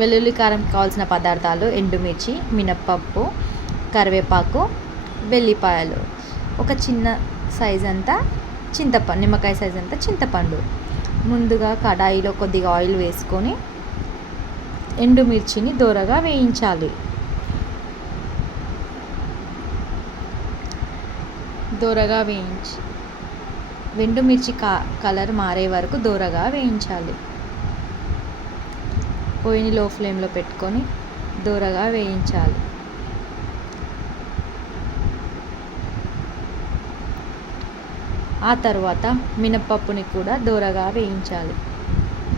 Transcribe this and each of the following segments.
వెల్లుల్లి కారంకి కావాల్సిన పదార్థాలు: ఎండుమిర్చి, మినప్పప్పు, కరివేపాకు, వెల్లిపాయలు, ఒక చిన్న సైజ్ అంతా చింతపండు, నిమ్మకాయ సైజ్ అంతా చింతపండు. ముందుగా కడాయిలో కొద్దిగా ఆయిల్ వేసుకొని ఎండుమిర్చిని దోరగా వేయించాలి. దోరగా వేయించి ఎండుమిర్చి కలర్ మారే వరకు దోరగా వేయించాలి. పొయ్యిని లో ఫ్లేమ్లో పెట్టుకొని దోరగా వేయించాలి. ఆ తర్వాత మినప్పప్పుని కూడా దోరగా వేయించాలి.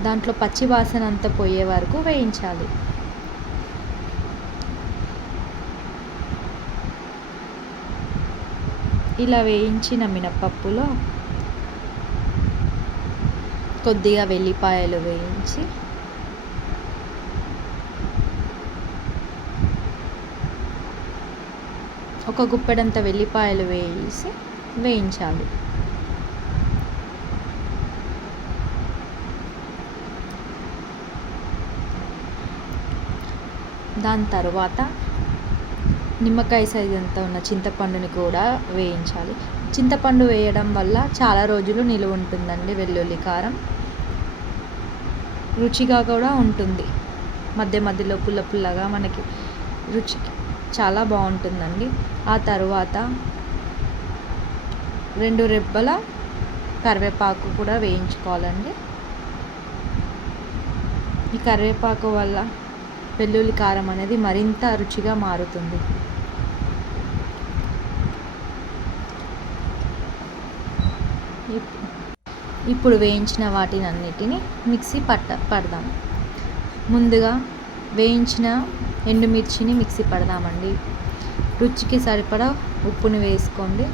దాంట్లో పచ్చి వాసన అంతా పోయే వరకు వేయించాలి. ఇలా వేయించిన మినప్పప్పులో కొద్దిగా వెల్లిపాయలు వేయించి ఒక గుప్పెడంత వెల్లిపాయలు వేసి వేయించాలి. దాని తర్వాత నిమ్మకాయ సైజ్ అంతా ఉన్న చింతపండుని కూడా వేయించాలి. చింతపండు వేయడం వల్ల చాలా రోజులు నిలువ ఉంటుందండి. వెల్లుల్లి కారం రుచిగా కూడా ఉంటుంది. మధ్య మధ్యలో పుల్ల పుల్లగా మనకి రుచికి చాలా బాగుంటుందండి. ఆ తర్వాత 2 రెబ్బల కరివేపాకు కూడా వేయించుకోవాలండి. ఈ కరివేపాకు వల్ల వెల్లుల్లి కారం అనేది మరింత రుచిగా మారుతుంది. ఇప్పుడు వేయించిన వాటిని అన్నిటిని మిక్సీ పడదాం. ముందుగా వేయించిన ఎండుమిర్చిని మిక్సీ పడదామండి. రుచికి సరిపడా ఉప్పుని వేసుకోండి.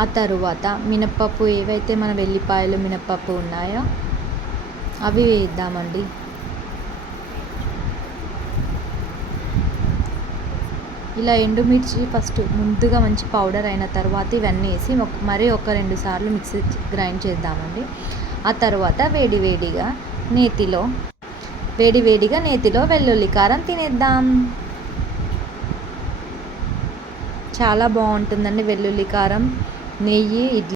ఆ తరువాత మినప్పప్పు, ఏవైతే మన వెల్లిపాయలు మినప్పప్పు ఉన్నాయో అవి వేద్దామండి. ఇలా ఎండుమిర్చి ఫస్ట్ ముందుగా మంచి పౌడర్ అయిన తర్వాత ఇవన్నీ వేసి మరి ఒక 2 సార్లు మిక్సీ గ్రైండ్ చేద్దామండి. ఆ తర్వాత వేడివేడిగా నేతిలో వెల్లుల్లి కారం తినేద్దాం. చాలా బాగుంటుందండి వెల్లుల్లి కారం. నెయ్యి, ఇడ్లీ